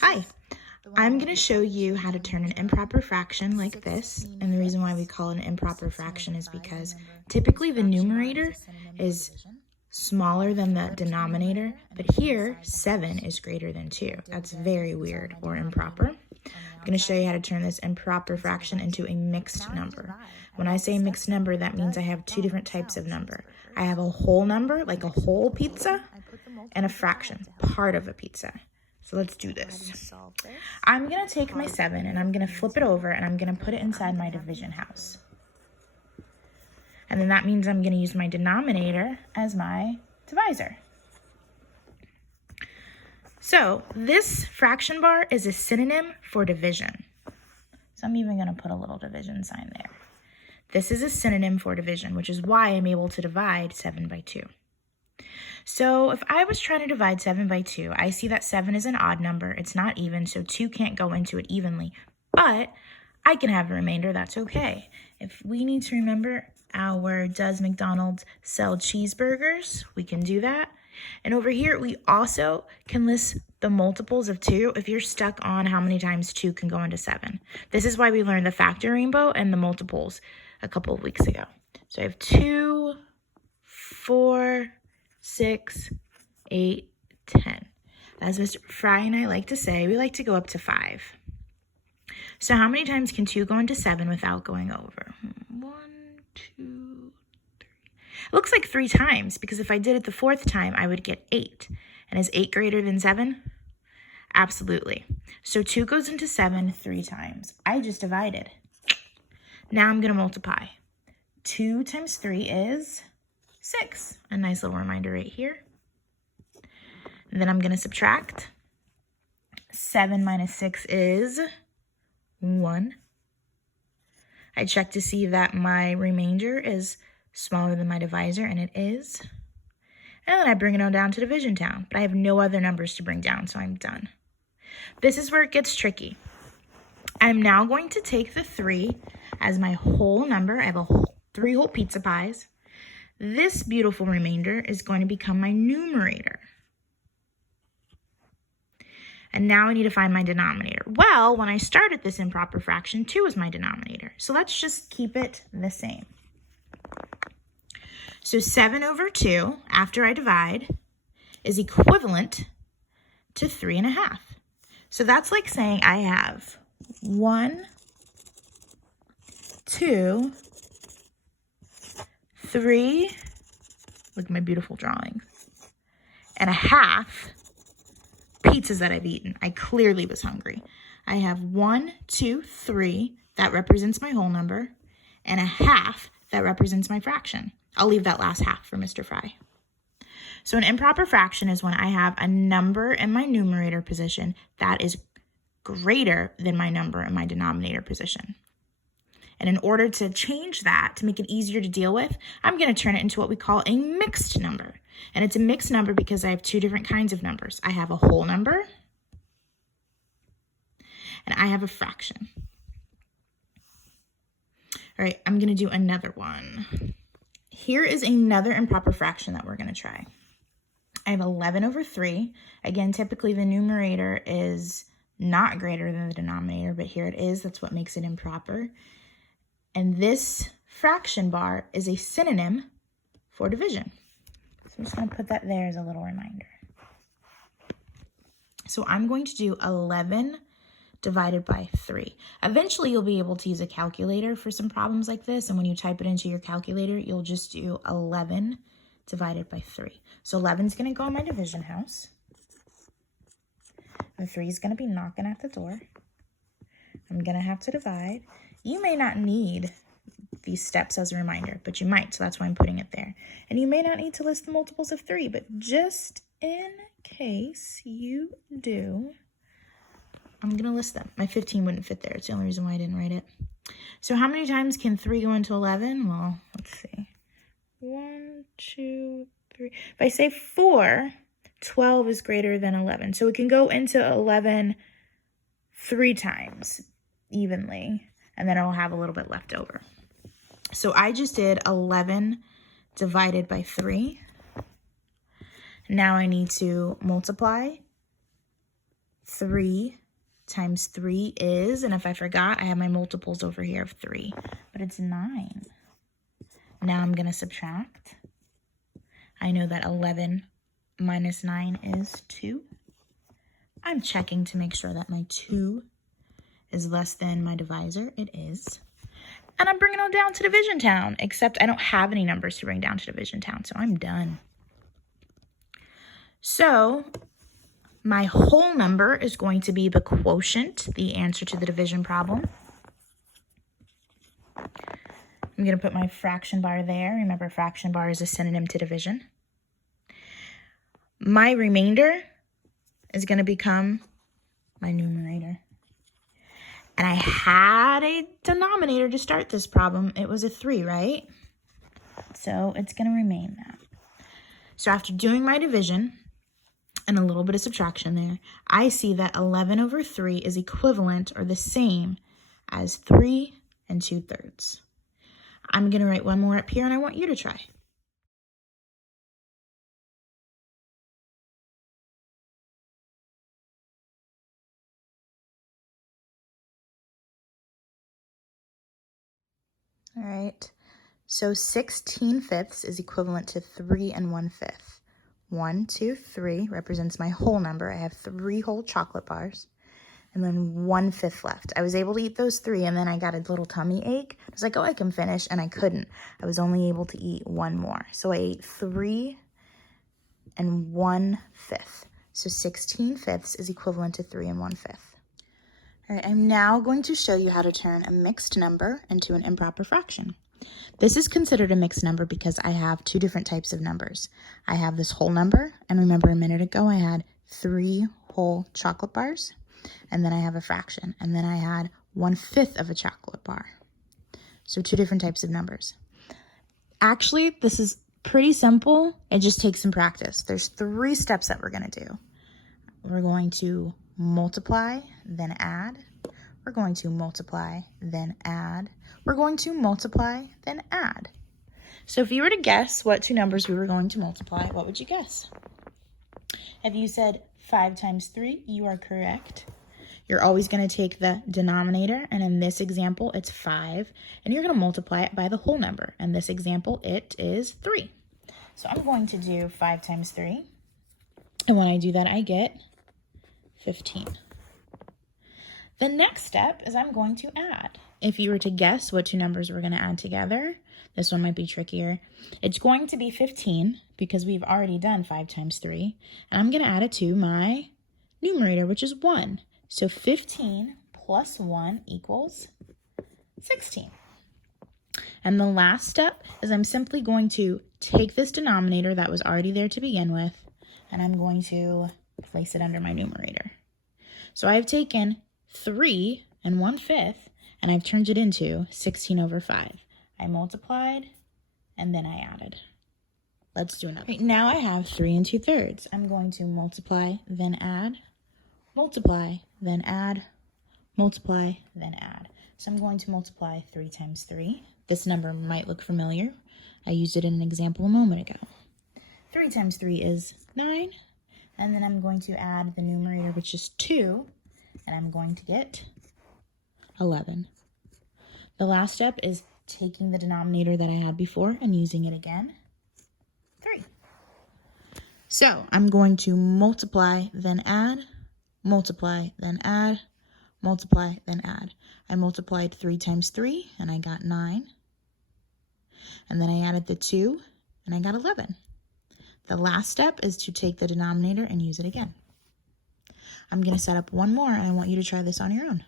Hi, I'm going to show you how to turn an improper fraction like this, and the reason why we call it an improper fraction is because typically the numerator is smaller than the denominator, but here 7 is greater than 2. That's very weird or improper. I'm going to show you how to turn this improper fraction into a mixed number. When I say mixed number, that means I have two different types of number. I have a whole number, like a whole pizza, and a fraction, part of a pizza. So let's do this. I'm going to take my 7 and I'm going to flip it over and I'm going to put it inside my division house. And then that means I'm going to use my denominator as my divisor. So this fraction bar is a synonym for division. So I'm even going to put a little division sign there. This is a synonym for division, which is why I'm able to divide 7 by 2. So if I was trying to divide 7 by 2, I see that 7 is an odd number. It's not even, so 2 can't go into it evenly. But I can have a remainder. That's okay. If we need to remember our does McDonald's sell cheeseburgers, we can do that. And over here, we also can list the multiples of 2 if you're stuck on how many times 2 can go into 7. This is why we learned the factor rainbow and the multiples a couple of weeks ago. So I have 2, 4, 6, 8, 10. As Mr. Fry and I like to say, we like to go up to 5. So how many times can 2 go into 7 without going over? 1, 2, 3. It looks like 3 times, because if I did it the 4th time, I would get 8. And is 8 greater than 7? Absolutely. So 2 goes into 7 3 times. I just divided. Now I'm going to multiply. 2 times 3 is 6. A nice little reminder right here. And then I'm going to subtract. 7 minus 6 is 1. I check to see that my remainder is smaller than my divisor, and it is. And then I bring it on down to division town, but I have no other numbers to bring down, so I'm done. This is where it gets tricky. I'm now going to take the 3 as my whole number. I have 3 whole pizza pies. This beautiful remainder is going to become my numerator. And now I need to find my denominator. Well, when I started this improper fraction, 2 is my denominator. So let's just keep it the same. So 7 over 2, after I divide, is equivalent to 3.5. So that's like saying I have 1, 2, 3, look at my beautiful drawings, and a half pizzas that I've eaten. I clearly was hungry. I have 1, 2, 3, that represents my whole number, and a half that represents my fraction. I'll leave that last half for Mr. Fry. So an improper fraction is when I have a number in my numerator position that is greater than my number in my denominator position. And in order to change that, to make it easier to deal with, I'm going to turn it into what we call a mixed number. And it's a mixed number because I have 2 different kinds of numbers. I have a whole number, and I have a fraction. All right, I'm going to do another one. Here is another improper fraction that we're going to try. I have 11 over 3. Again, typically the numerator is not greater than the denominator, but here it is. That's what makes it improper. And this fraction bar is a synonym for division. So I'm just going to put that there as a little reminder. So I'm going to do 11 divided by 3. Eventually, you'll be able to use a calculator for some problems like this. And when you type it into your calculator, you'll just do 11 divided by 3. So 11 is going to go in my division house. And 3 is going to be knocking at the door. I'm going to have to divide. You may not need these steps as a reminder, but you might, so that's why I'm putting it there. And you may not need to list the multiples of 3, but just in case you do, I'm going to list them. My 15 wouldn't fit there. It's the only reason why I didn't write it. So how many times can 3 go into 11? Well, let's see. 1, 2, 3. If I say 4, 12 is greater than 11. So it can go into 11 3 times evenly, and then I'll have a little bit left over. So I just did 11 divided by 3. Now I need to multiply 3 times 3 is, and if I forgot, I have my multiples over here of 3, but it's 9. Now I'm going to subtract. I know that 11 minus 9 is 2. I'm checking to make sure that my 2 is less than my divisor. It is. And I'm bringing it down to Division Town, except I don't have any numbers to bring down to Division Town, so I'm done. So my whole number is going to be the quotient, the answer to the division problem. I'm going to put my fraction bar there. Remember, fraction bar is a synonym to division. My remainder is going to become my numerator. And I had a denominator to start this problem. It was a 3, right? So it's going to remain that. So after doing my division and a little bit of subtraction there, I see that 11 over 3 is equivalent or the same as 3 2/3. I'm going to write one more up here, and I want you to try. All right, so 16/5 is equivalent to 3 1/5. 1, 2, 3 represents my whole number. I have 3 whole chocolate bars, and then 1/5 left. I was able to eat those 3, and then I got a little tummy ache. I was like, oh, I can finish, and I couldn't. I was only able to eat 1 more. So I ate 3 1/5. So 16/5 is equivalent to 3 1/5. All right, I'm now going to show you how to turn a mixed number into an improper fraction. This is considered a mixed number because I have 2 different types of numbers. I have this whole number, and remember a minute ago I had 3 whole chocolate bars, and then I have a fraction, and then I had 1/5 of a chocolate bar. So 2 different types of numbers. Actually, this is pretty simple. It just takes some practice. There's 3 steps that we're going to do. We're going to multiply, then add. We're going to multiply, then add. We're going to multiply, then add. So if you were to guess what 2 numbers we were going to multiply, what would you guess? If you said 5 times 3, you are correct. You're always going to take the denominator, and in this example, it's 5, and you're going to multiply it by the whole number. In this example, it is 3. So I'm going to do 5 times 3, and when I do that, I get 15. The next step is I'm going to add. If you were to guess what 2 numbers we're going to add together, this one might be trickier. It's going to be 15 because we've already done 5 times 3, and I'm going to add it to my numerator, which is 1. So 15 plus 1 equals 16. And the last step is I'm simply going to take this denominator that was already there to begin with, and I'm going to place it under my numerator. So I've taken 3 1/5, and I've turned it into 16 over 5. I multiplied, and then I added. Let's do another. Right, now I have 3 2/3. I'm going to multiply, then add, multiply, then add, multiply, then add. So I'm going to multiply 3 times 3. This number might look familiar. I used it in an example a moment ago. 3 times 3 is 9. And then I'm going to add the numerator, which is 2. And I'm going to get 11. The last step is taking the denominator that I had before and using it again. 3. So I'm going to multiply, then add, multiply, then add, multiply, then add. I multiplied 3 times 3, and I got 9. And then I added the 2, and I got 11. The last step is to take the denominator and use it again. I'm going to set up one more, and I want you to try this on your own.